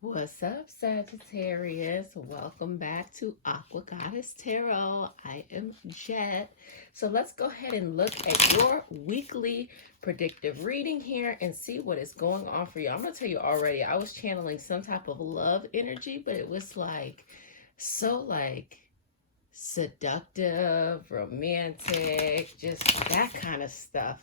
What's up, Sagittarius? Welcome back to Aqua Goddess Tarot. I am Jet. So let's go ahead and look at your weekly predictive reading here and see what is going on for you. I'm going to tell you already, I was channeling some type of love energy, but it was so seductive, romantic, just that kind of stuff.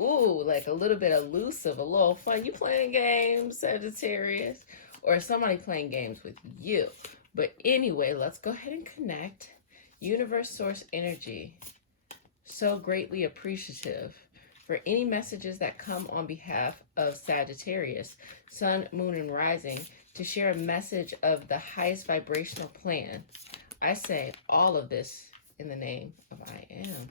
Ooh, like a little bit elusive, a little fun. You playing games, Sagittarius, or somebody playing games with you. But anyway, let's go ahead and connect. Universe source energy. So greatly appreciative for any messages that come on behalf of Sagittarius, Sun, Moon, and Rising to share a message of the highest vibrational plan. I say all of this in the name of I am.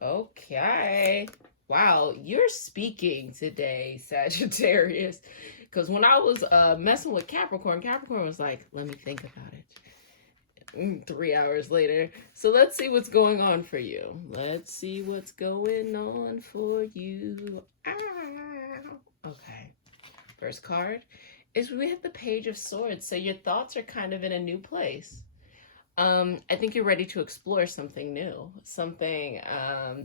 Okay. Wow, you're speaking today, Sagittarius. Because when I was messing with Capricorn, Capricorn was like, let me think about it. 3 hours later. So let's see what's going on for you. Let's see what's going on for you. Okay. First card is we have the Page of Swords. So your thoughts are kind of in a new place. I think you're ready to explore something new, something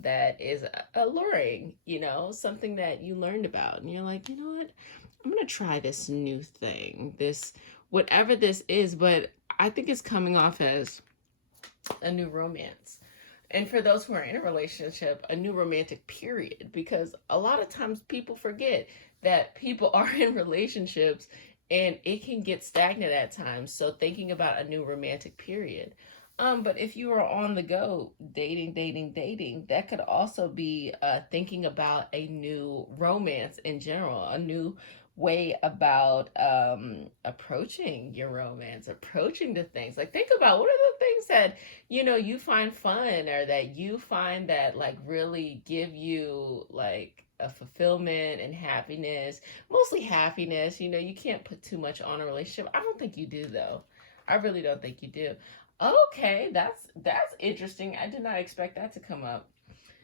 that is alluring, something that you learned about. And you're like, you know what? I'm going to try this new thing, this, whatever this is, but I think it's coming off as a new romance. And for those who are in a relationship, a new romantic period, because a lot of times people forget that people are in relationships and it can get stagnant at times. So thinking about a new romantic period. But if you are on the go, dating, that could also be thinking about a new romance in general, a new way about approaching your romance, approaching the things. Like, think about what are the things that you find fun, or that you find that like really give you like a fulfillment and happiness, mostly happiness. You can't put too much on a relationship. I don't think you do, though. I really don't think you do. Okay, that's interesting. I did not expect that to come up.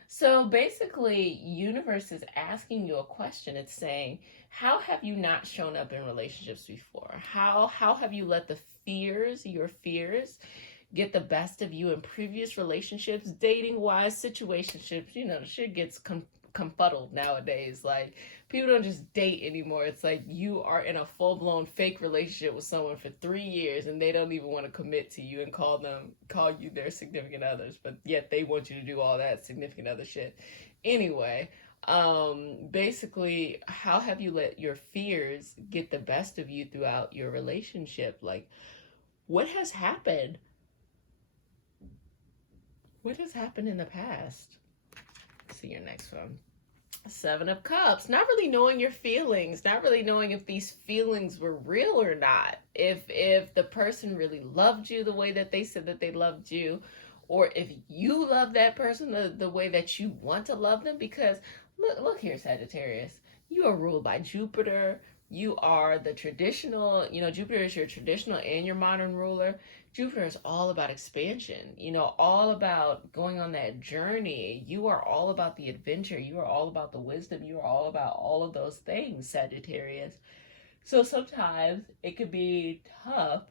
So basically, universe is asking you a question. It's saying, how have you not shown up in relationships before? How have you let your fears get the best of you in previous relationships, dating wise, situationships? The shit gets confuddled nowadays. Like, people don't just date anymore. It's like you are in a full-blown fake relationship with someone for 3 years and they don't even want to commit to you and call you their significant others, but yet they want you to do all that significant other shit anyway. Basically, how have you let your fears get the best of you throughout your relationship? Like, what has happened? What has happened in the past? See your next one. Seven of Cups. Not really knowing your feelings, not really knowing if these feelings were real or not. If the person really loved you the way that they said that they loved you, or if you love that person the way that you want to love them. Because look here, Sagittarius. You are ruled by Jupiter. You are the traditional, Jupiter is your traditional and your modern ruler. Jupiter is all about expansion, all about going on that journey. You are all about the adventure. You are all about the wisdom. You are all about all of those things, Sagittarius. So sometimes it could be tough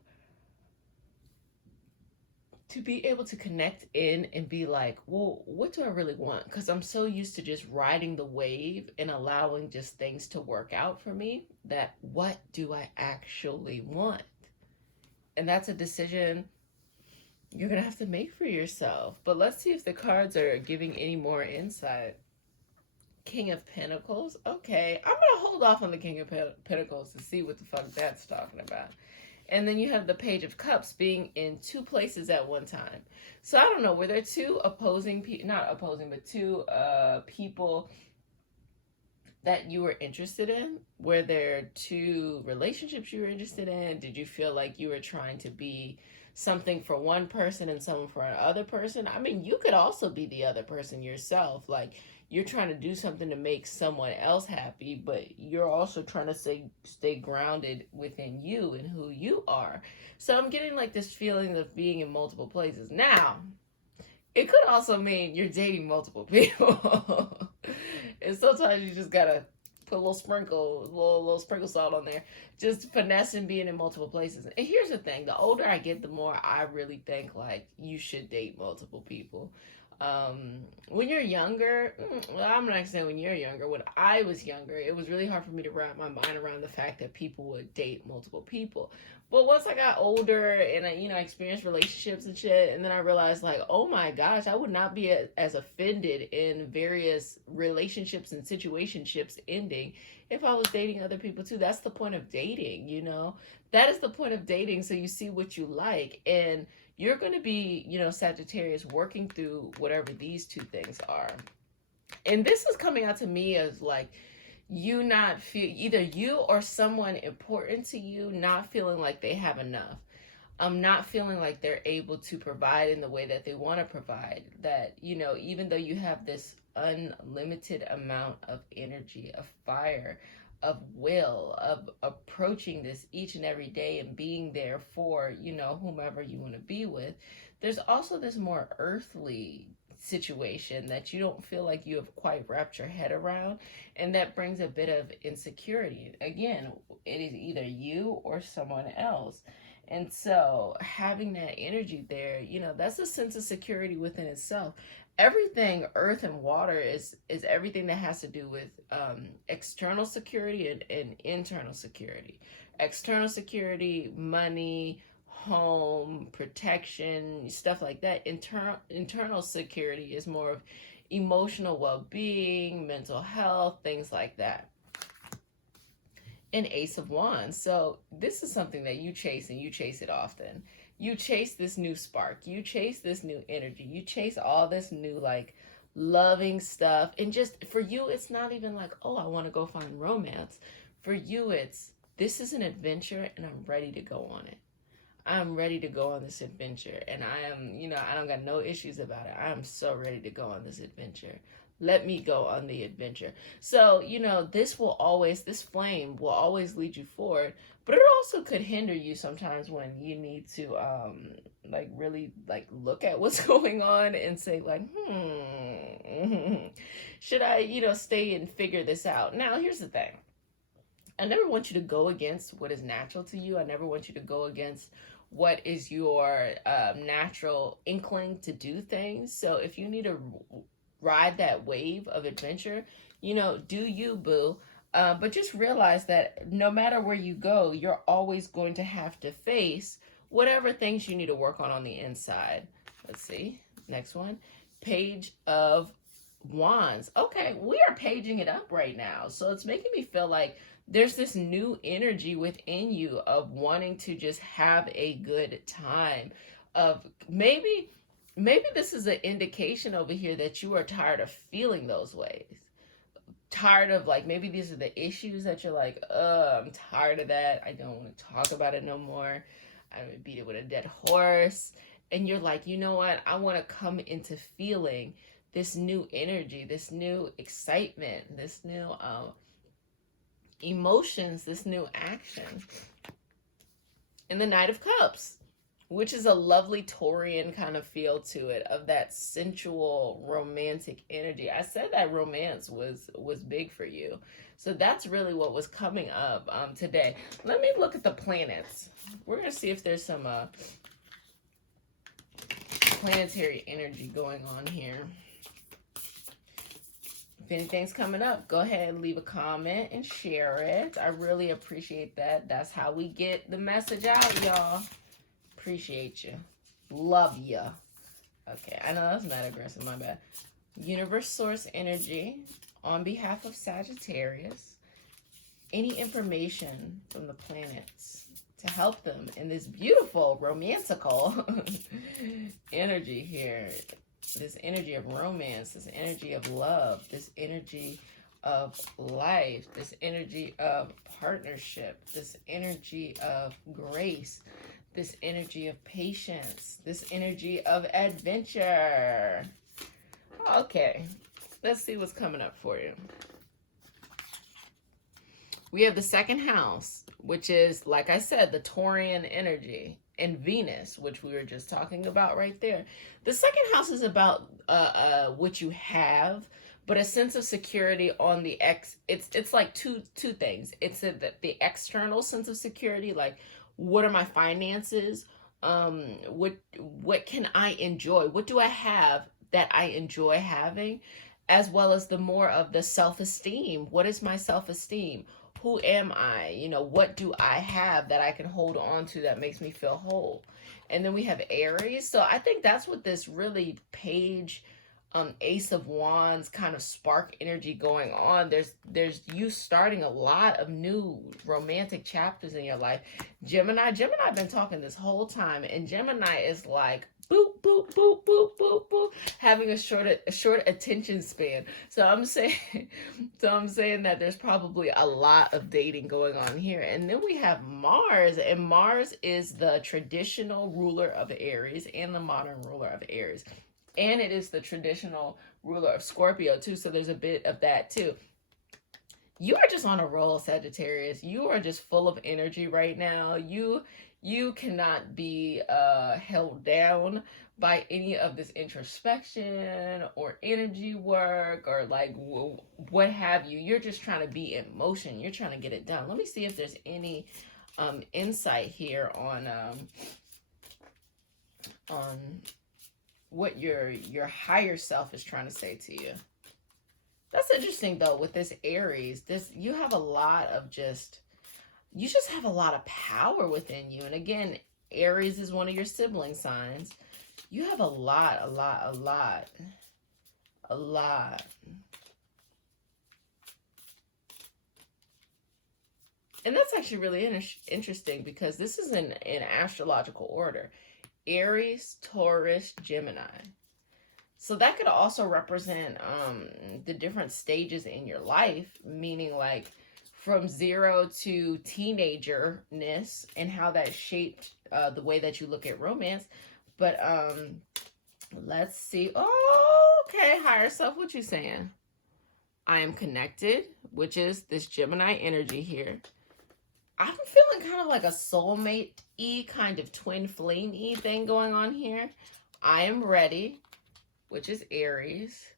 to be able to connect in and be like, well, what do I really want? Because I'm so used to just riding the wave and allowing just things to work out for me, that what do I actually want? And that's a decision you're going to have to make for yourself. But let's see if the cards are giving any more insight. King of Pentacles. Okay, I'm going to hold off on the King of Pentacles to see what the fuck that's talking about. And then you have the Page of Cups being in two places at one time. So I don't know, were there two not opposing, but two people that you were interested in? Were there two relationships you were interested in? Did you feel like you were trying to be something for one person and someone for another person? I mean, you could also be the other person yourself. Like, you're trying to do something to make someone else happy, but you're also trying to stay grounded within you and who you are. So I'm getting like this feeling of being in multiple places. Now, it could also mean you're dating multiple people. And sometimes you just gotta put a little sprinkle, little sprinkle salt on there. Just finessing being in multiple places. And here's the thing: the older I get, the more I really think like you should date multiple people. When you're younger, well, I'm not saying when you're younger. When I was younger, it was really hard for me to wrap my mind around the fact that people would date multiple people. But once I got older and I experienced relationships and shit, and then I realized like, oh my gosh, I would not be as offended in various relationships and situationships ending if I was dating other people too. That's the point of dating, That is the point of dating, so you see what you like, and you're going to be, Sagittarius, working through whatever these two things are. And this is coming out to me as like you not feel, either you or someone important to you not feeling like they have enough. Not feeling like they're able to provide in the way that they want to provide. That, even though you have this unlimited amount of energy, of fire, of will, of approaching this each and every day and being there for, whomever you want to be with, there's also this more earthly situation that you don't feel like you have quite wrapped your head around, and that brings a bit of insecurity. Again, it is either you or someone else. And so having that energy there, that's a sense of security within itself. Everything earth and water is everything that has to do with external security and internal security. External security, money, home, protection, stuff like that. Internal security is more of emotional well-being, mental health, things like that. An Ace of Wands. So this is something that you chase, and you chase it often. You chase this new spark. You chase this new energy. You chase all this new like loving stuff. And just for you, it's not even like, oh, I want to go find romance. For you, it's this is an adventure and I'm ready to go on it. I'm ready to go on this adventure. And I am, I don't got no issues about it. I am so ready to go on this adventure. Let me go on the adventure. So, this flame will always lead you forward, but it also could hinder you sometimes when you need to, really, look at what's going on and say, like, should I, stay and figure this out? Now, here's the thing. I never want you to go against what is natural to you. I never want you to go against what is your natural inkling to do things. So if you need to ride that wave of adventure, do you, boo. But just realize that no matter where you go, you're always going to have to face whatever things you need to work on the inside. Let's see. Next one. Page of Wands. Okay, we are paging it up right now. So it's making me feel like there's this new energy within you of wanting to just have a good time. Of maybe this is an indication over here that you are tired of feeling those ways. Tired of maybe these are the issues that you're like, I'm tired of that. I don't want to talk about it no more. I'm going to beat it with a dead horse. And you're like, you know what? I want to come into feeling this new energy, this new excitement, this new emotions, this new action. And the Knight of Cups, which is a lovely Taurian kind of feel to it, of that sensual, romantic energy. I said that romance was big for you. So that's really what was coming up today. Let me look at the planets. We're going to see if there's some planetary energy going on here. If anything's coming up, go ahead and leave a comment and share it. I really appreciate that. That's how we get the message out, y'all. Appreciate you. Love ya. Okay, I know that's mad aggressive, my bad. Universe source energy on behalf of Sagittarius. Any information from the planets to help them in this beautiful romantical energy here. This energy of romance, this energy of love, this energy of life, this energy of partnership, this energy of grace, this energy of patience, this energy of adventure. Okay, let's see what's coming up for you. We have the second house, which is, like I said, the Taurian energy, and Venus, which we were just talking about right there. The second house is about what you have, but a sense of security on the it's like two things. It's the external sense of security, like what are my finances, what can I enjoy, what do I have that I enjoy having, as well as the more of the self-esteem. What is my self-esteem? Who am I? You know, what do I have that I can hold on to that makes me feel whole? And then we have Aries. So I think that's what this really page, Ace of Wands kind of spark energy going on. There's you starting a lot of new romantic chapters in your life. Gemini I've been talking this whole time, and Gemini is like boop boop boop boop boop boop, having a short attention span. So I'm saying that there's probably a lot of dating going on here. And then we have Mars, and Mars is the traditional ruler of Aries and the modern ruler of Aries. And it is the traditional ruler of Scorpio too, so there's a bit of that too. You are just on a roll, Sagittarius. You are just full of energy right now. You cannot be held down by any of this introspection or energy work or like what have you. You're just trying to be in motion. You're trying to get it done. Let me see if there's any insight here on what your higher self is trying to say to you. That's interesting though with this Aries. You have a lot of you just have a lot of power within you. And again, Aries is one of your sibling signs. You have a lot. And that's actually really interesting because this is in astrological order. Aries, Taurus, Gemini. So that could also represent the different stages in your life, meaning like from 0 to teenagerness and how that shaped the way that you look at romance. But let's see. Oh, okay, higher self, what you saying? I am connected, which is this Gemini energy here. I'm feeling kind of like a soulmate-y, kind of twin flame-y thing going on here. I am ready, which is Aries.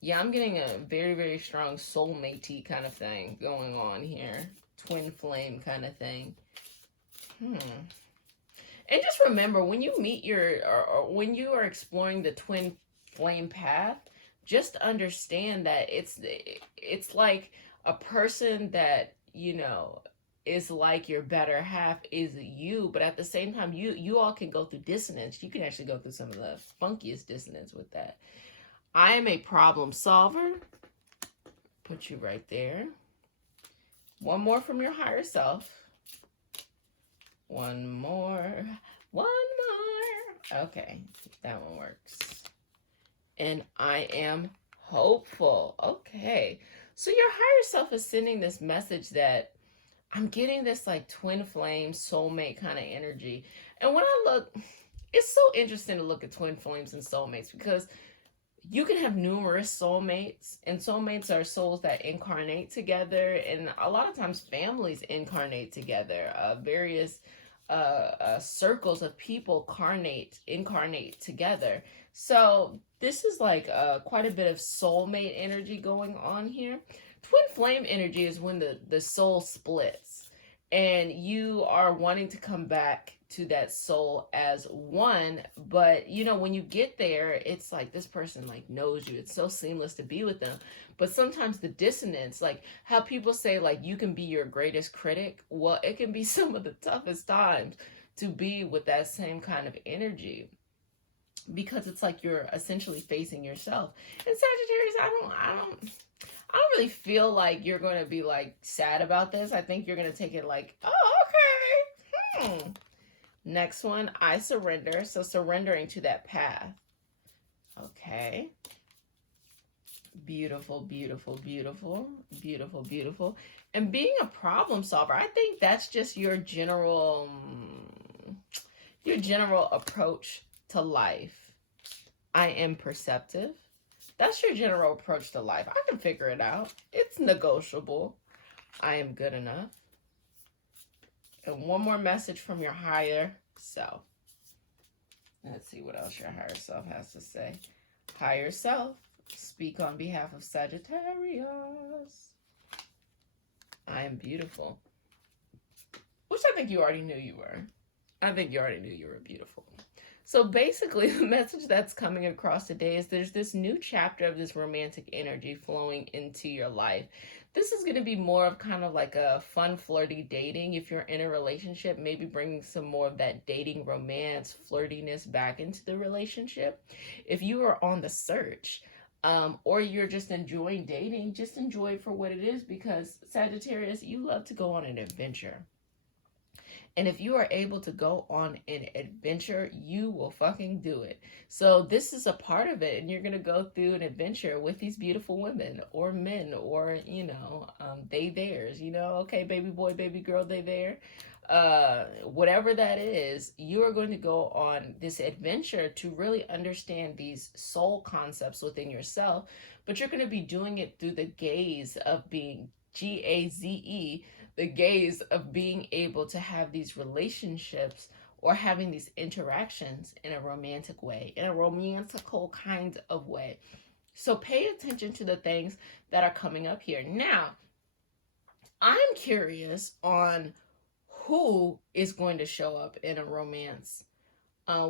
Yeah, I'm getting a very, very strong soulmate-y kind of thing going on here. Twin flame kind of thing. And just remember, when you meet or when you are exploring the twin flame path, just understand that it's like a person that, you know, is like your better half is you, but at the same time, you all can go through dissonance. You can actually go through some of the funkiest dissonance with that. I am a problem solver. Put you right there. One more from your higher self. One more. Okay, that one works. And I am hopeful. Okay. So your higher self is sending this message that I'm getting this like twin flame soulmate kind of energy. And when I look, it's so interesting to look at twin flames and soulmates because you can have numerous soulmates, and soulmates are souls that incarnate together, and a lot of times families incarnate together. Various circles of people incarnate together. So this is like quite a bit of soulmate energy going on here. Twin flame energy is when the soul splits and you are wanting to come back to that soul as one, but you know, when you get there, it's like this person like knows you. It's so seamless to be with them. But sometimes the dissonance, like how people say like you can be your greatest critic, well, it can be some of the toughest times to be with that same kind of energy, because it's like you're essentially facing yourself. And Sagittarius, I don't really feel like you're going to be like sad about this. I think you're going to take it like, oh, okay. Next one, I surrender. So surrendering to that path. Okay. Beautiful, beautiful, beautiful, beautiful, beautiful. And being a problem solver, I think that's just your general approach to life. I am perceptive. That's your general approach to life. I can figure it out. It's negotiable. I am good enough. And one more message from your higher self. Let's see what else your higher self has to say. Higher self, Speak on behalf of Sagittarius. I am beautiful. Which I think you already knew you were. I think you already knew you were beautiful. So basically, the message that's coming across today is there's this new chapter of this romantic energy flowing into your life. This is going to be more of kind of like a fun, flirty dating. If you're in a relationship, maybe bringing some more of that dating, romance, flirtiness back into the relationship. If you are on the search, or you're just enjoying dating, just enjoy it for what it is, because Sagittarius, you love to go on an adventure. And if you are able to go on an adventure, you will fucking do it. So this is a part of it. And you're going to go through an adventure with these beautiful women or men or, they, theirs, okay, baby boy, baby girl, they, there. Whatever that is, you are going to go on this adventure to really understand these soul concepts within yourself. But you're going to be doing it through the gaze of being GAZE, the gaze of being able to have these relationships or having these interactions in a romantic way, in a romantical kind of way. So pay attention to the things that are coming up here. Now, I'm curious on who is going to show up in a romance,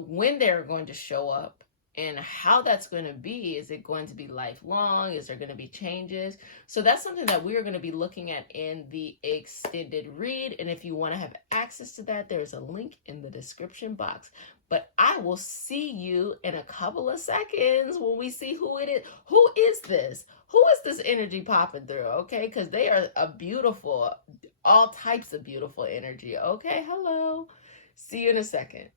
when they're going to show up, and how that's going to be. Is it going to be lifelong? Is there going to be changes? So that's something that we are going to be looking at in the extended read. And if you want to have access to that, there's a link in the description box. But I will see you in a couple of seconds when we see who it is. Who is this? Who is this energy popping through? Okay, because they are a beautiful, all types of beautiful energy. Okay, hello. See you in a second.